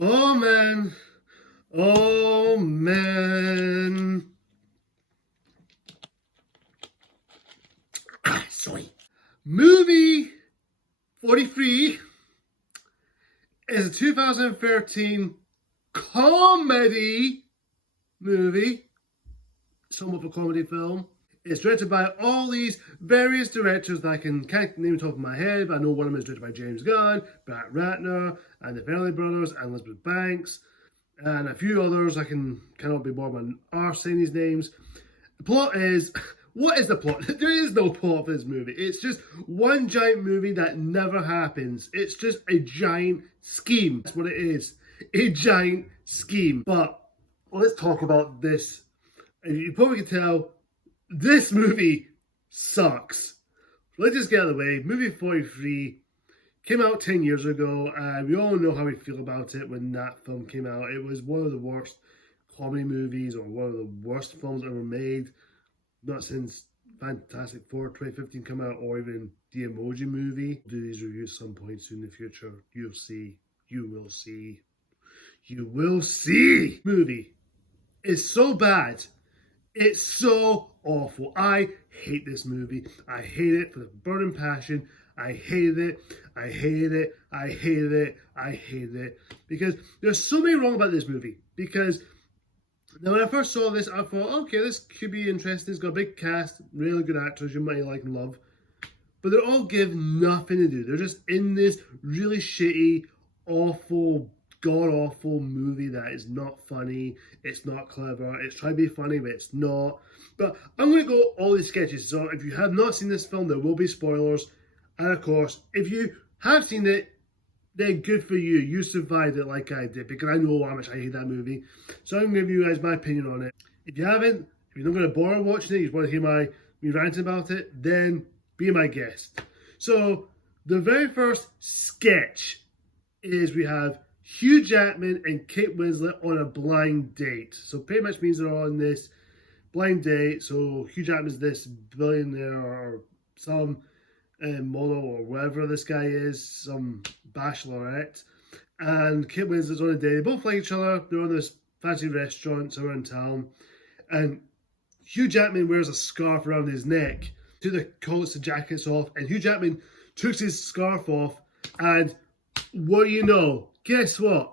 Oh man. Oh man. Sorry. Movie 43 is a 2013 comedy movie, somewhat of a comedy film. It's directed by all these various directors that I can't name the top of my head, but I know one of them is directed by James Gunn, Brett Ratner, and the Farrelly brothers, and Elizabeth Banks, and a few others I cannot be bothered by arse saying these names. The plot is, what is the plot? There is no plot for this movie. It's just one giant movie that never happens. It's just a giant scheme. That's what it is. A giant scheme. But let's talk about this. You probably can tell, this movie sucks. Let's just get out of the way. Movie 43 came out 10 years ago, and we all know how we feel about it when that film came out. It was one of the worst comedy movies, or one of the worst films ever made. Not since Fantastic Four 2015 came out, or even the Emoji Movie. I'll do these reviews some point soon in the future. You'll see. You will see. You will see. Movie is so bad. It's so awful. I hate this movie. I hate it for the burning passion. I hated it. I hated it. I hated it. I hated it. Because there's so many wrong about this movie. Because now when I first saw this, I thought, okay, this could be interesting. It's got a big cast, really good actors you might like and love. But they all give nothing to do. They're just in this really shitty, awful, god-awful movie that is not funny, it's not clever, it's trying to be funny, but it's not. But I'm going to go all these sketches, so if you have not seen this film, there will be spoilers. And of course, if you have seen it, then good for you. You survived it like I did, because I know how much I hate that movie. So I'm going to give you guys my opinion on it. If you haven't, if you're not going to bother watching it, you just want to hear me ranting about it, then be my guest. So the very first sketch is we have Hugh Jackman and Kate Winslet on a blind date. So pretty much means they're on this blind date. So Hugh Jackman's this billionaire or some model or whatever this guy is, some bachelorette. And Kate Winslet's on a date. They both like each other. They're on this fancy restaurant somewhere in town. And Hugh Jackman wears a scarf around his neck. To the coats and jackets off. And Hugh Jackman took his scarf off. And what do you know? Guess what?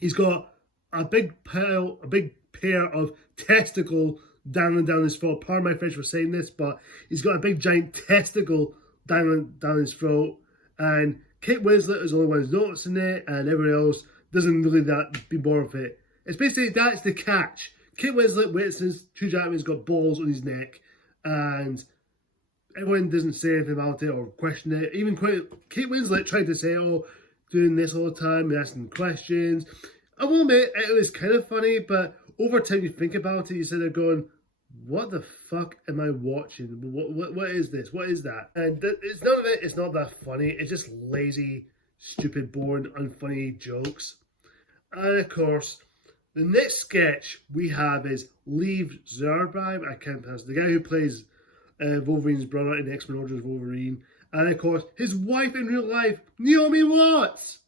He's got a big pair of testicles dangling down his throat. Pardon my French for saying this, but he's got a big giant testicle dangling down his throat. And Kate Winslet is the only one who's noticing it, and everybody else doesn't really be bored with it. It's basically, that's the catch. Kate Winslet witnesses Hugh Jackman's got balls on his neck, and everyone doesn't say anything about it or question it. Even Kate Winslet tried to say, oh, doing this all the time and asking questions. I will admit, it was kind of funny, but over time you think about it, you sit there going, what the fuck am I watching? What is this? What is that? And it's none of it. It's not that funny. It's just lazy, stupid, boring, unfunny jokes. And of course, the next sketch we have is Leave Zerbride. I can't pronounce it. The guy who plays Wolverine's brother in X-Men Origins Wolverine. And of course, his wife in real life, Naomi Watts.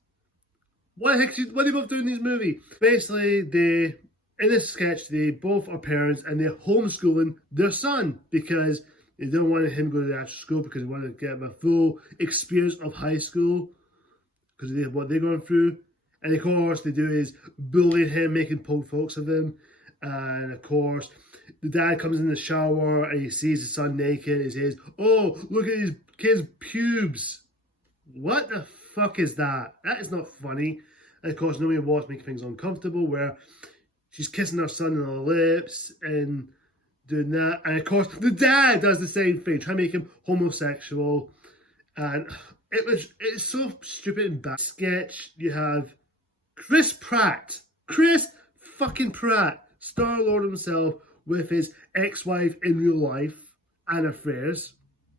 What the heck? What are they both doing in this movie? Basically, in this sketch, they both are parents and they're homeschooling their son because they don't want him to go to the actual school, because they want to get a full experience of high school because of what they're going through. And of course, they do is bullying him, making poke folks of him. And of course, the dad comes in the shower and he sees his son naked. He says, oh, look at his kid's pubes. What the fuck is that? That is not funny. And of course, Naomi Watts making things uncomfortable, where she's kissing her son on the lips and doing that. And of course, the dad does the same thing, trying to make him homosexual. And it's so stupid and bad. Sketch, you have Chris fucking Pratt, Star-Lord himself, with his ex-wife in real life and affairs.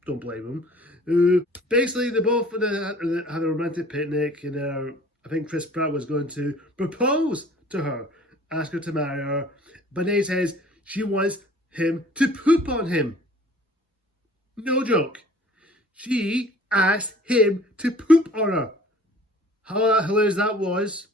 Don't blame him. Basically, they both had a romantic picnic, and I think Chris Pratt was going to propose to her, ask her to marry her. But then he says she wants him to poop on him. No joke. She asked him to poop on her. How hilarious that was.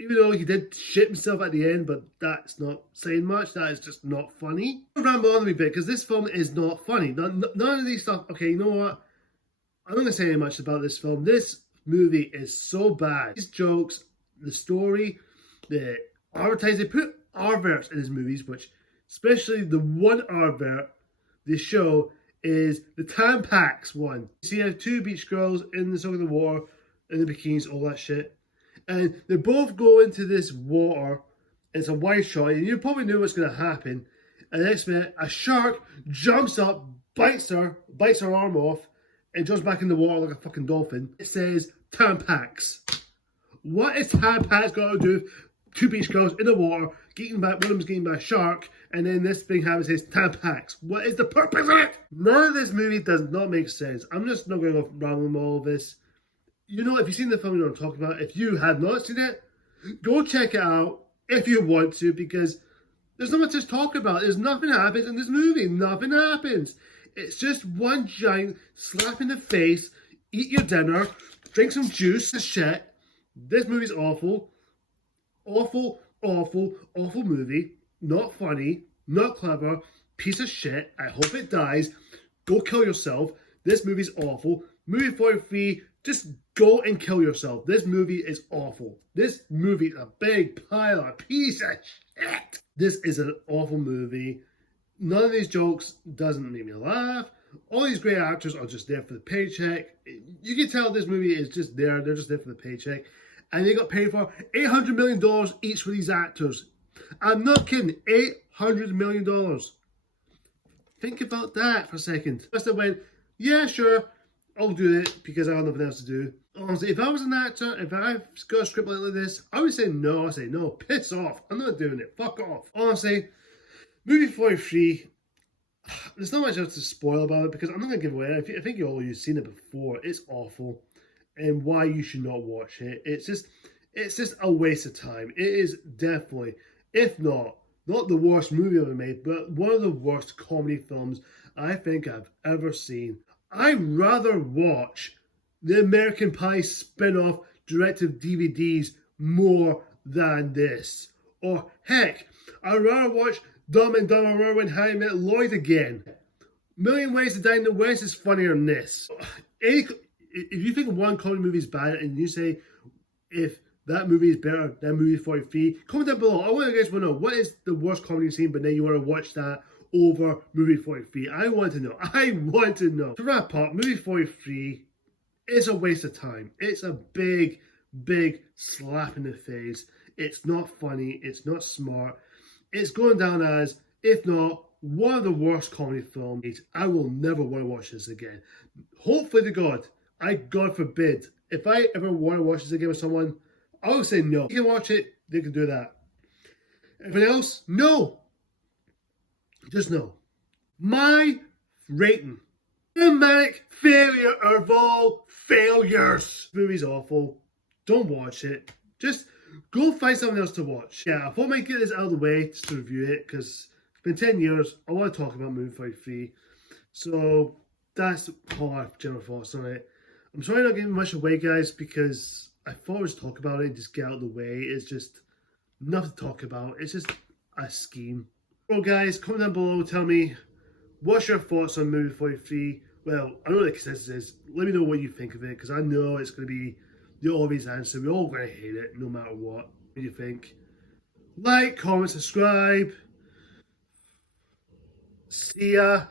Even though he did shit himself at the end, but that's not saying much. That is just not funny. I'll ramble on a wee bit because this film is not funny. None of these stuff. Okay, you know what? I'm not going to say much about this film. This movie is so bad. These jokes, the story, the advertising, they put adverts in his movies, which, especially the one advert they show is the Tampax one. You see, you have two beach girls in the sort of the water, in the bikinis, all that shit. And they both go into this water. It's a wide shot, and you probably knew what's going to happen. And the next minute, a shark jumps up, bites her arm off, and jumps back in the water like a fucking dolphin. It says Tampax. What is Tampax got to do with two beach girls in the water, one of them's getting by a shark, and then this thing happens says Tampax? What is the purpose of it? None of this movie does not make sense. I'm just not going to go around all of this. You know, if you've seen the film, you know what I'm talking about. If you have not seen it, go check it out if you want to, because there's not much to talk about. There's nothing happens in this movie. Nothing happens. It's just one giant slap in the face, eat your dinner, drink some juice, shit. This movie's awful. Awful, awful, awful movie. Not funny, not clever, piece of shit. I hope it dies. Go kill yourself. This movie's awful. Movie 43, just go and kill yourself. This movie is awful. This movie is a big pile of piece of shit. This is an awful movie. None of these jokes doesn't make me laugh. All these great actors are just there for the paycheck. You can tell this movie is just there. They're just there for the paycheck. And they got paid for $800 million each for these actors. I'm not kidding. $800 million. Think about that for a second. Must have went, yeah, sure, I'll do it because I have nothing else to do. Honestly, if I was an actor, if I've got a script like this, I would say no. I'd say no, piss off. I'm not doing it. Fuck off. Honestly, movie 43, there's not much else to spoil about it because I'm not going to give away. I think you've seen it before. It's awful. And why you should not watch it. It's just a waste of time. It is definitely, if not the worst movie ever made, but one of the worst comedy films I think I've ever seen. I'd rather watch the American Pie spin-off directed DVDs more than this. Or heck, I'd rather watch Dumb and Dumber when Harry Met Lloyd again. Million Ways to Die in the West is funnier than this. If you think one comedy movie is bad and you say if that movie is better than movie 43, comment down below. I want you guys to know what is the worst comedy you've seen, but then you want to watch that over movie 43. I want to know. I want to know. To wrap up, movie 43 is a waste of time. It's a big, big slap in the face. It's not funny. It's not smart. It's going down as, if not, one of the worst comedy films. I will never want to watch this again. Hopefully to God, God forbid, if I ever want to watch this again with someone, I will say no. You can watch it, they can do that. Everything else, no. Just no. My rating. Dramatic failure of all failures. This movie's awful. Don't watch it. Just go find something else to watch. Yeah, I thought I might get this out of the way just to review it because it's been 10 years. I want to talk about movie 43. So that's all I have general thoughts on it. I'm sorry not giving much away, guys, because I thought I was talk about it and just get out of the way. It's just nothing to talk about. It's just a scheme. Well, guys, comment down below. Tell me what's your thoughts on movie 43. Well, I know what the consensus is. Let me know what you think of it because I know it's going to be the obvious answer. We're all going to hate it no matter what. What do you think? Like, comment, subscribe. See ya.